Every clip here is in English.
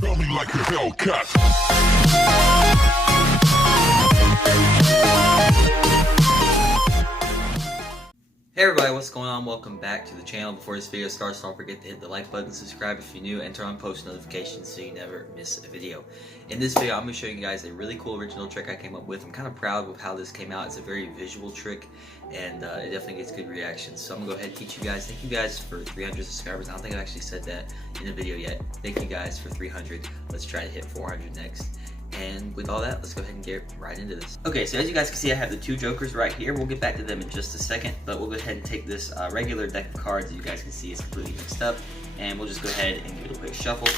Feel me like a Hellcat. Hey everybody, what's going on? Welcome back to the channel. Before this video starts, don't forget to hit the like button, subscribe if you're new, and turn on post notifications so you never miss a video. In this video, I'm going to show you guys a really cool original trick I came up with. I'm kind of proud of how this came out. It's a very visual trick, and it definitely gets good reactions. So I'm going to go ahead and teach you guys. Thank you guys for 300 subscribers. I don't think I've actually said that in a video yet. Thank you guys for 300. Let's try to hit 400 next. And with all that, let's go ahead and get right into this. Okay, so as you guys can see, I have the two jokers right here. We'll get back to them in just a second, but we'll go ahead and take this regular deck of cards. As you guys can see, it's completely mixed up, and we'll just go ahead and give it a quick shuffle,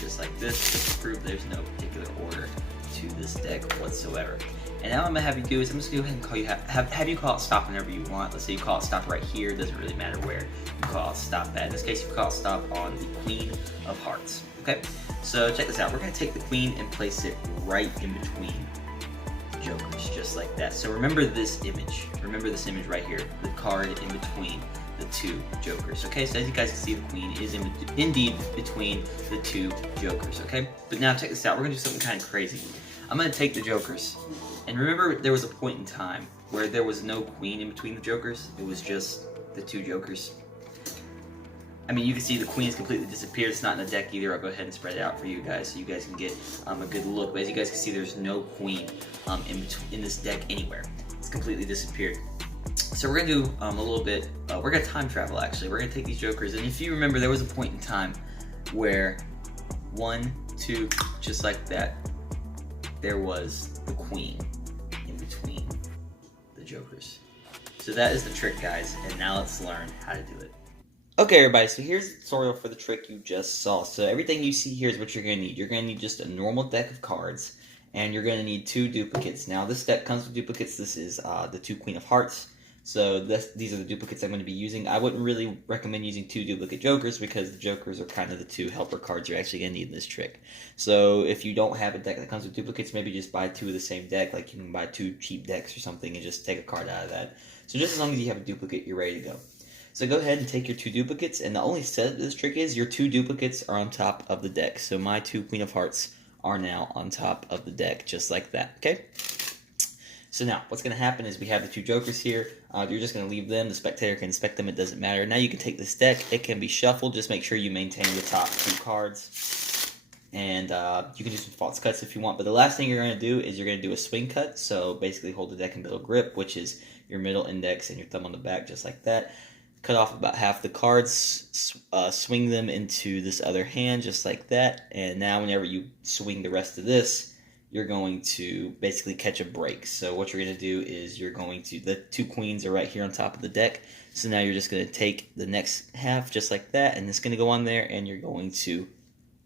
just like this, just to prove there's no particular order to this deck whatsoever. And now what I'm gonna have you do is I'm just gonna go ahead and call you have you call it stop whenever you want. Let's say you call it stop right here. It doesn't really matter where you call it stop at. In this case, you call it stop on the Queen of Hearts. Okay, so check this out. We're gonna take the Queen and place it right in between the jokers, just like that. So remember this image. Remember this image right here. The card in between the two jokers. Okay, so as you guys can see, the Queen is indeed between the two jokers. Okay, but now check this out. We're gonna do something kind of crazy. I'm gonna take the jokers, and remember there was a point in time where there was no Queen in between the jokers. It was just the two jokers. I mean, you can see the Queen has completely disappeared. It's not in the deck either. I'll go ahead and spread it out for you guys so you guys can get a good look. But as you guys can see, there's no Queen in this deck anywhere. It's completely disappeared. So we're gonna do a little bit. We're gonna time travel actually. We're gonna take these jokers, and if you remember, there was a point in time where 1, 2, just like that, there was the Queen in between the jokers. So that is the trick, guys. And now let's learn how to do it. Okay everybody, so here's the tutorial for the trick you just saw. So everything you see here is what you're going to need. You're going to need just a normal deck of cards, and you're going to need two duplicates. Now this deck comes with duplicates. This is the two Queen of Hearts. So these are the duplicates I'm going to be using. I wouldn't really recommend using two duplicate jokers because the jokers are kind of the two helper cards you're actually going to need in this trick. So if you don't have a deck that comes with duplicates, maybe just buy two of the same deck. Like you can buy two cheap decks or something and just take a card out of that. So just as long as you have a duplicate, you're ready to go. So go ahead and take your two duplicates, and the only setup to this trick is your two duplicates are on top of the deck. So my two Queen of Hearts are now on top of the deck, just like that, okay? So now, what's going to happen is we have the two jokers here. You're just going to leave them. The spectator can inspect them. It doesn't matter. Now you can take this deck. It can be shuffled. Just make sure you maintain the top two cards. And you can do some false cuts if you want. But the last thing you're going to do is you're going to do a swing cut. So basically hold the deck in middle grip, which is your middle index and your thumb on the back, just like that. Cut off about half the cards, swing them into this other hand, just like that. And now whenever you swing the rest of this, you're going to basically catch a break. So what you're going to do is you're going to, the two queens are right here on top of the deck. So now you're just going to take the next half just like that, and it's going to go on there, and you're going to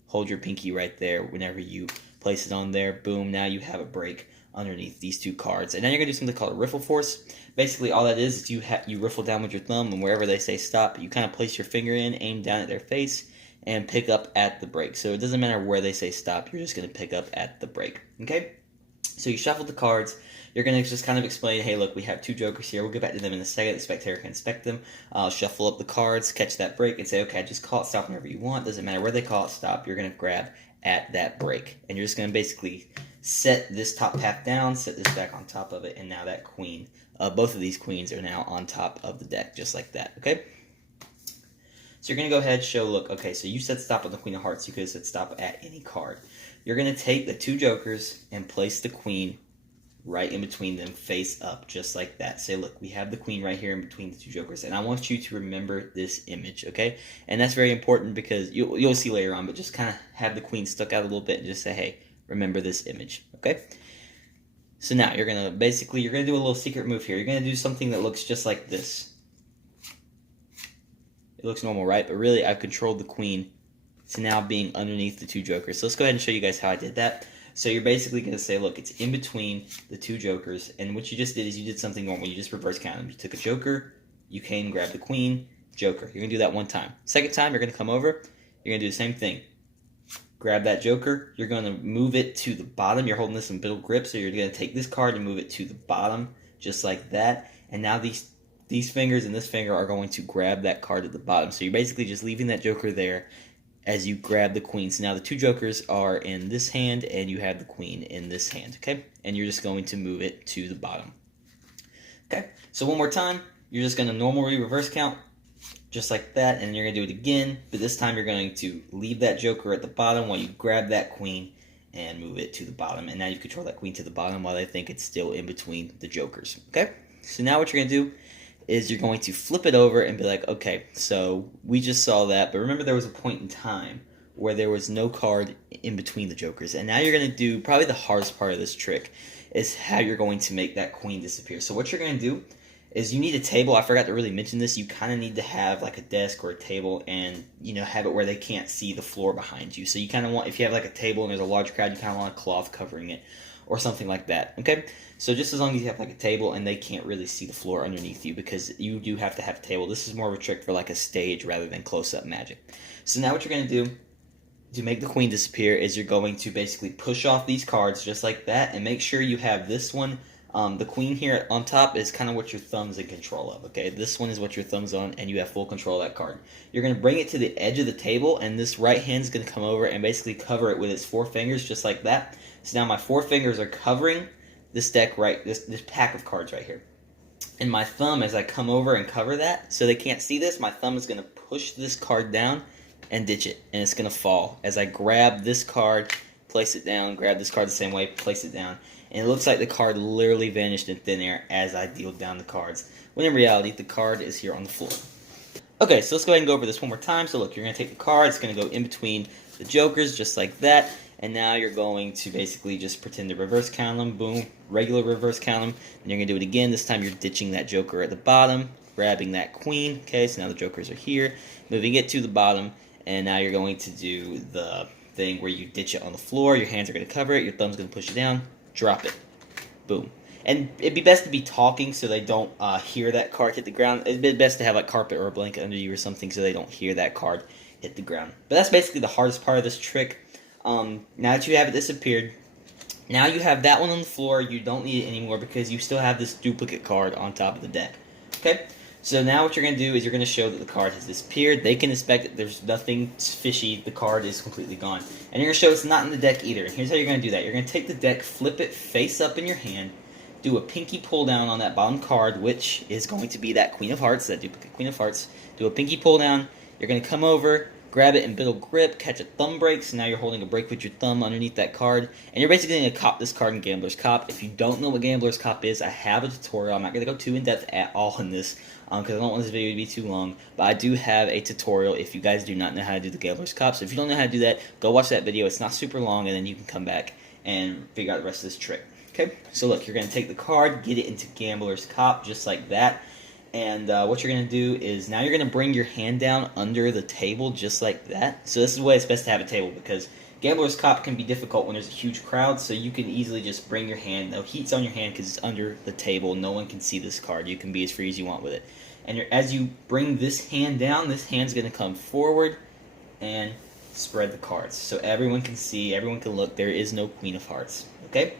hold your pinky right there whenever you place it on there. Boom, now you have a break underneath these two cards. And now you're going to do something called a riffle force. Basically all that is you riffle down with your thumb, and wherever they say stop, you kind of place your finger in, aim down at their face, and pick up at the break. So it doesn't matter where they say stop, you're just going to pick up at the break. Okay? So you shuffle the cards. You're going to just kind of explain, hey look, we have two jokers here. We'll get back to them in a second. The spectator can inspect them. Shuffle up the cards, catch that break, and say, okay, just call it stop whenever you want. Doesn't matter where they call it stop, you're going to grab at that break. And you're just going to basically set this top half down, set this back on top of it, and now that queen, both of these queens are now on top of the deck, just like that, okay? So you're going to go ahead and show, look, okay, so you said stop on the Queen of Hearts. You could have said stop at any card. You're going to take the two jokers and place the queen right in between them, face up, just like that. Say, look, we have the queen right here in between the two jokers, and I want you to remember this image, okay? And that's very important because you'll see later on, but just kind of have the queen stuck out a little bit and just say, hey, remember this image, okay? So now you're going to basically, you're going to do a little secret move here. You're going to do something that looks just like this. It looks normal, right? But really, I've controlled the queen to now being underneath the two jokers. So let's go ahead and show you guys how I did that. So you're basically going to say, look, it's in between the two jokers. And what you just did is you did something normal. You just reverse counted. You took a joker, you came, grabbed the queen, joker. You're going to do that one time. Second time, you're going to come over. You're going to do the same thing. Grab that joker. You're going to move it to the bottom. You're holding this in middle grip. So you're going to take this card and move it to the bottom, just like that. And now these fingers and this finger are going to grab that card at the bottom. So you're basically just leaving that joker there. as you grab the queen. So now the two jokers are in this hand, and you have the queen in this hand, okay? And you're just going to move it to the bottom. Okay, so one more time, you're just going to normally reverse count, just like that, and you're going to do it again, but this time you're going to leave that joker at the bottom while you grab that queen and move it to the bottom. And now you control that queen to the bottom while they think it's still in between the jokers, okay? So now what you're going to do is you're going to flip it over and be like, okay, so we just saw that, but remember there was a point in time where there was no card in between the jokers, and now you're going to do probably the hardest part of this trick is how you're going to make that queen disappear. So what you're going to do is you need a table. I forgot to really mention this. You kind of need to have like a desk or a table and, you know, have it where they can't see the floor behind you. So you kind of want, if you have like a table and there's a large crowd, you kind of want a cloth covering it or something like that, okay? So just as long as you have like a table and they can't really see the floor underneath you, because you do have to have a table. This is more of a trick for like a stage rather than close-up magic. So now what you're going to do to make the queen disappear is you're going to basically push off these cards just like that, and make sure you have this one. The queen here on top is kind of what your thumb's in control of, okay? This one is what your thumb's on, and you have full control of that card. You're going to bring it to the edge of the table, and this right hand's going to come over and basically cover it with its four fingers just like that. So now my four fingers are covering this deck, right, this pack of cards right here. And my thumb, as I come over and cover that, so they can't see this, my thumb is going to push this card down and ditch it, and it's going to fall. As I grab this card, place it down, grab this card the same way, place it down, and it looks like the card literally vanished in thin air as I deal down the cards, when in reality, the card is here on the floor. Okay, so let's go ahead and go over this one more time. So look, you're going to take the card, it's going to go in between the jokers, just like that, and now you're going to basically just pretend to reverse count them, boom, regular reverse count them, and you're going to do it again. This time you're ditching that joker at the bottom, grabbing that queen, okay, so now the jokers are here, moving it to the bottom, and now you're going to do the thing where you ditch it on the floor. Your hands are going to cover it. Your thumb's going to push it down. Drop it. Boom. And it'd be best to be talking so they don't hear that card hit the ground. It'd be best to have like carpet or a blanket under you or something so they don't hear that card hit the ground. But that's basically the hardest part of this trick. Now that you have it disappeared, now you have that one on the floor. You don't need it anymore because you still have this duplicate card on top of the deck. Okay? So now what you're going to do is you're going to show that the card has disappeared. They can inspect it. There's nothing fishy. The card is completely gone. And you're going to show it's not in the deck either. And here's how you're going to do that. You're going to take the deck, flip it face up in your hand, do a pinky pull down on that bottom card, which is going to be that Queen of Hearts, that duplicate Queen of Hearts. Do a pinky pull down. You're going to come over, grab it in middle grip, catch a thumb break. So now you're holding a break with your thumb underneath that card. And you're basically going to cop this card in Gambler's Cop. If you don't know what Gambler's Cop is, I have a tutorial. I'm not going to go too in-depth at all in this, because I don't want this video to be too long, but I do have a tutorial if you guys do not know how to do the Gambler's Cop. So if you don't know how to do that, go watch that video. It's not super long, and then you can come back and figure out the rest of this trick. Okay, so look, you're going to take the card, get it into Gambler's Cop, just like that, and what you're going to do is now you're going to bring your hand down under the table, just like that. So this is why it's best to have a table, because Gambler's Cop can be difficult when there's a huge crowd, so you can easily just bring your hand. No heat's on your hand because it's under the table. No one can see this card. You can be as free as you want with it. And as you bring this hand down, this hand's going to come forward and spread the cards. So everyone can see, everyone can look. There is no Queen of Hearts. Okay?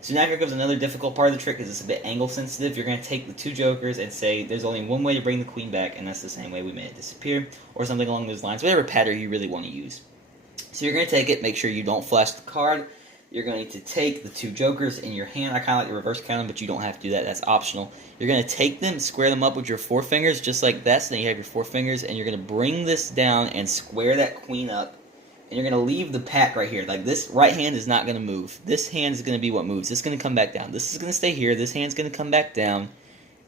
So now here comes another difficult part of the trick, because it's a bit angle sensitive. You're going to take the two jokers and say there's only one way to bring the queen back, and that's the same way we made it disappear, or something along those lines, whatever pattern you really want to use. So you're going to take it, make sure you don't flash the card. You're going to take the two jokers in your hand. I kind of like to reverse count them, but you don't have to do that. That's optional. You're going to take them, square them up with your four fingers, just like that. So then you have your four fingers, and you're going to bring this down and square that queen up. And you're going to leave the pack right here. Like, this right hand is not going to move. This hand is going to be what moves. This is going to come back down. This is going to stay here. This hand's going to come back down.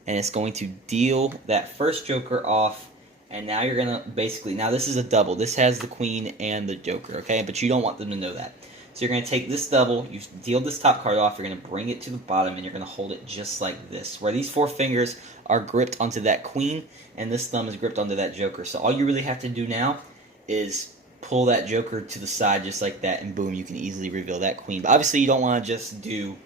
And it's going to deal that first joker off. And now you're going to basically, now this is a double. This has the queen and the joker, okay? But you don't want them to know that. So you're going to take this double, you deal this top card off, you're going to bring it to the bottom, and you're going to hold it just like this, where these four fingers are gripped onto that queen, and this thumb is gripped onto that joker. So all you really have to do now is pull that joker to the side just like that, and boom, you can easily reveal that queen. But obviously you don't want to just do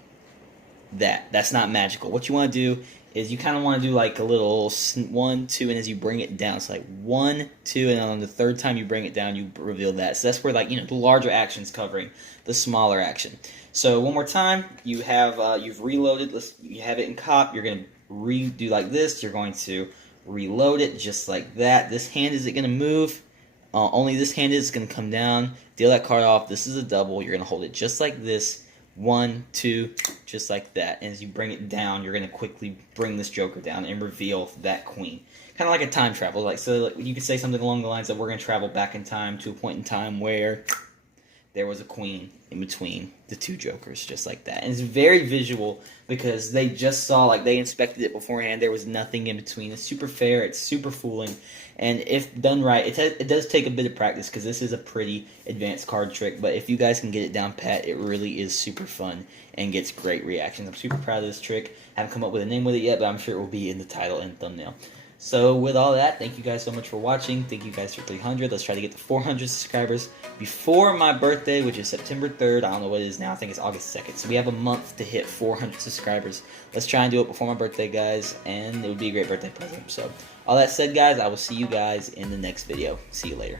that. That's not magical. What you want to do is you kind of want to do like a little 1, 2, and as you bring it down, it's like 1, 2, and on the third time you bring it down, you reveal that. So that's where, like, you know, the larger action's covering the smaller action. So one more time, you have you've reloaded. You have it in cop. You're going to redo like this. You're going to reload it just like that. This hand, is it going to move? Only this hand is going to come down, deal that card off. This is a double. You're going to hold it just like this. 1, 2, just like that. And as you bring it down, you're going to quickly bring this joker down and reveal that queen. Kind of like a time travel. So you could say something along the lines that we're going to travel back in time to a point in time where there was a queen in between the two jokers, just like that. And it's very visual because they just saw, like, they inspected it beforehand. There was nothing in between. It's super fair. It's super fooling. And if done right, it does take a bit of practice because this is a pretty advanced card trick. But if you guys can get it down pat, it really is super fun and gets great reactions. I'm super proud of this trick. I haven't come up with a name with it yet, but I'm sure it will be in the title and thumbnail. So with all that, thank you guys so much for watching. Thank you guys for 300. Let's try to get to 400 subscribers before my birthday, which is September 3rd. I don't know what it is now. I think it's August 2nd. So we have a month to hit 400 subscribers. Let's try and do it before my birthday, guys, and it would be a great birthday present. So all that said, guys, I will see you guys in the next video. See you later.